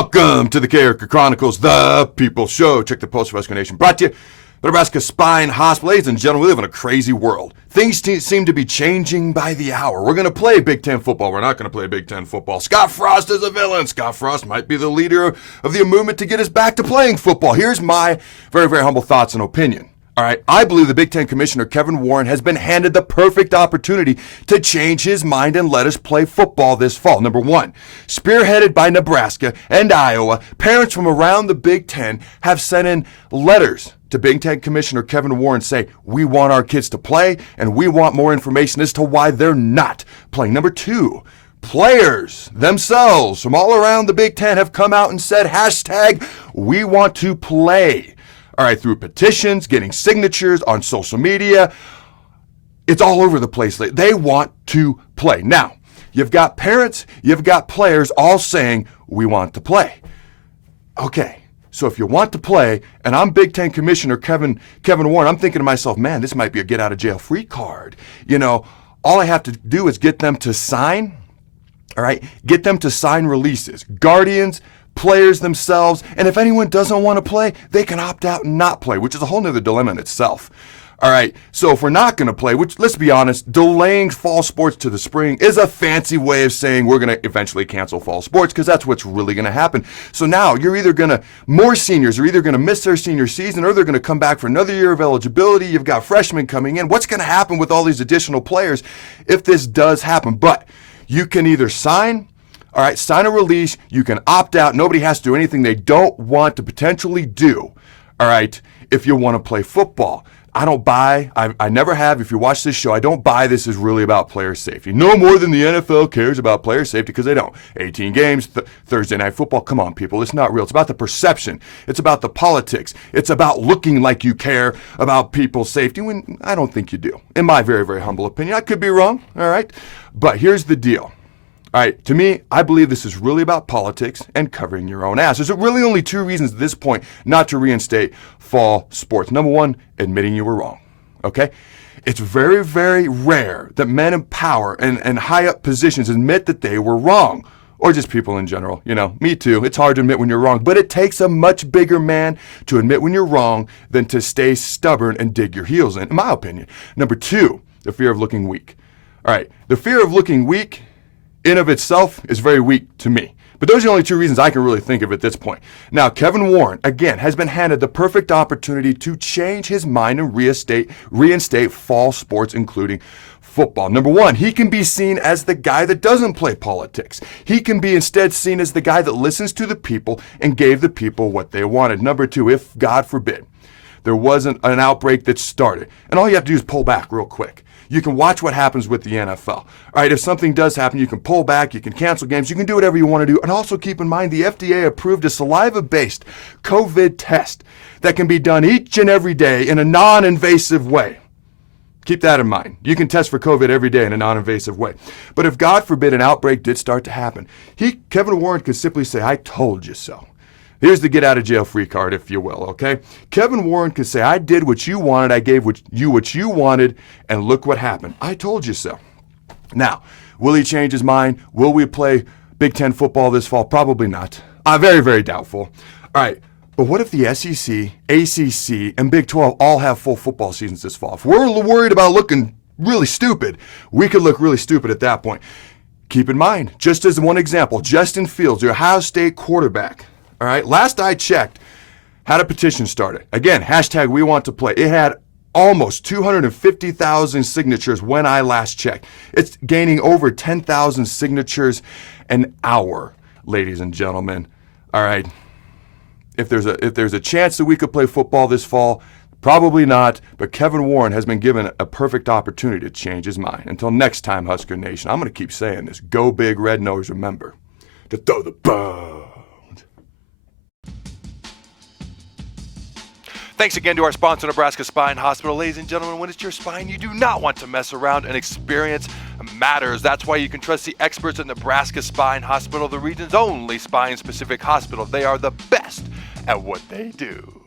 Welcome to the Carriker Chronicles, the People Show. Check the post for Husker Nation. Brought to you by Nebraska Spine Hospital. Ladies and gentlemen, we live in a crazy world. Things seem to be changing by the hour. We're going to play Big Ten football. We're not going to play Big Ten football. Scott Frost is a villain. Scott Frost might be the leader of the movement to get us back to playing football. Here's my very, very humble thoughts and opinion. All right, I believe the Big Ten Commissioner, Kevin Warren, has been handed the perfect opportunity to change his mind and let us play football this fall. Number one, spearheaded by Nebraska and Iowa, parents from around the Big Ten have sent in letters to Big Ten Commissioner Kevin Warren say, we want our kids to play and we want more information as to why they're not playing. Number two, players themselves from all around the Big Ten have come out and said, hashtag, we want to play. All right, through petitions, getting signatures on social media. It's all over the place. They want to play. Now, you've got parents, you've got players all saying, we want to play. Okay, so if you want to play, and I'm Big Ten Commissioner Kevin Warren, I'm thinking to myself, man, this might be a get out of jail free card. You know, all I have to do is get them to sign, all right, get them to sign releases. Guardians, players themselves, and if anyone doesn't want to play, they can opt out and not play, which is a whole nother dilemma in itself. All right, so if we're not going to play, which, let's be honest, delaying fall sports to the spring is a fancy way of saying we're going to eventually cancel fall sports, because that's what's really going to happen. So now more seniors are either going to miss their senior season or they're going to come back for another year of eligibility. You've got freshmen coming in. What's going to happen with all these additional players if this does happen? But you can either sign a release, you can opt out. Nobody has to do anything they don't want to potentially do, all right, if you want to play football. I never have, if you watch this show, I don't buy this is really about player safety. No more than the NFL cares about player safety, because they don't. 18 games, Thursday Night Football, come on, people, it's not real. It's about the perception. It's about the politics. It's about looking like you care about people's safety, when I don't think you do, in my very, very humble opinion. I could be wrong, all right, but here's the deal. All right, to me, I believe this is really about politics and covering your own ass. There's really only two reasons at this point not to reinstate fall sports. Number one, admitting you were wrong, okay? It's very, very rare that men in power and high up positions admit that they were wrong, or just people in general. You know, me too. It's hard to admit when you're wrong, but it takes a much bigger man to admit when you're wrong than to stay stubborn and dig your heels in my opinion. Number two, the fear of looking weak. All right, the fear of looking weak in of itself is very weak to me. But those are the only two reasons I can really think of at this point. Now, Kevin Warren, again, has been handed the perfect opportunity to change his mind and reinstate fall sports, including football. Number one, he can be seen as the guy that doesn't play politics. He can be instead seen as the guy that listens to the people and gave the people what they wanted. Number two, if, God forbid, there wasn't an outbreak that started, and all you have to do is pull back real quick. You can watch what happens with the NFL. All right, if something does happen, you can pull back, you can cancel games, you can do whatever you want to do. And also keep in mind, the FDA approved a saliva-based COVID test that can be done each and every day in a non-invasive way. Keep that in mind. You can test for COVID every day in a non-invasive way. But if, God forbid, an outbreak did start to happen, Kevin Warren could simply say, I told you so. Here's the get out of jail free card, if you will, okay? Kevin Warren could say, I did what you wanted, I gave you what you wanted, and look what happened. I told you so. Now, will he change his mind? Will we play Big Ten football this fall? Probably not. Very, very doubtful. All right, but what if the SEC, ACC, and Big 12 all have full football seasons this fall? If we're worried about looking really stupid, we could look really stupid at that point. Keep in mind, just as one example, Justin Fields, the Ohio State quarterback, all right, last I checked, had a petition started. Again, hashtag we want to play. It had almost 250,000 signatures when I last checked. It's gaining over 10,000 signatures an hour, ladies and gentlemen. All right, if there's a chance that we could play football this fall, probably not, but Kevin Warren has been given a perfect opportunity to change his mind. Until next time, Husker Nation, I'm going to keep saying this. Go Big Red Nose, remember to throw the ball. Thanks again to our sponsor, Nebraska Spine Hospital. Ladies and gentlemen, when it's your spine, you do not want to mess around, and experience matters. That's why you can trust the experts at Nebraska Spine Hospital, the region's only spine-specific hospital. They are the best at what they do.